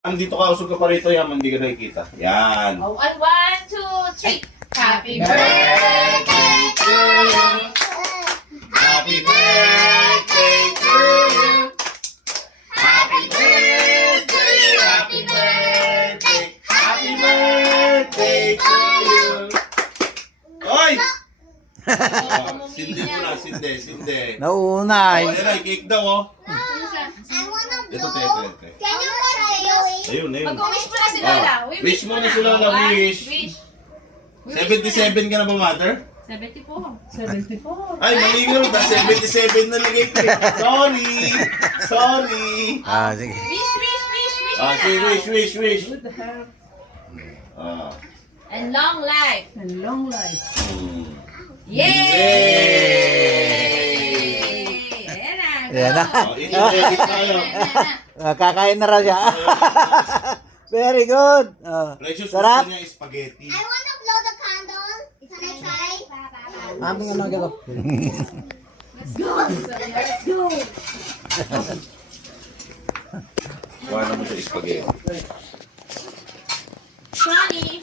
Andito ka, usog ka pa rito, yan, hindi ka nakikita. Yan. Oh, and 1, 2, 3. Happy birthday to you. Happy birthday to you. Happy birthday, happy birthday, happy birthday to you. Oy! Sindi mo na, sindi. Nauna Oh, yan ay, cake daw, oh. Ito, te. Can you put this? Ayun. Mag-wish mo na si Lola. Wish mo na si Lola, wish. 77 ka na ba, mother? 74. Ay, mali nga rin. 77 na lagay ko. Sorry. Ah, sige. Wish. Ah, sige, wish. Ah. And long life. Hmm. Yay! Ayan na. Ayan na. Oh, i-edit tayo. Kakain na raw siya. Very good. Precious Sarap. gusto niya spaghetti. I want to blow the candle. Can I try? Amin nga mga galo. Let's go. Kuha naman sa spaghetti. Johnny.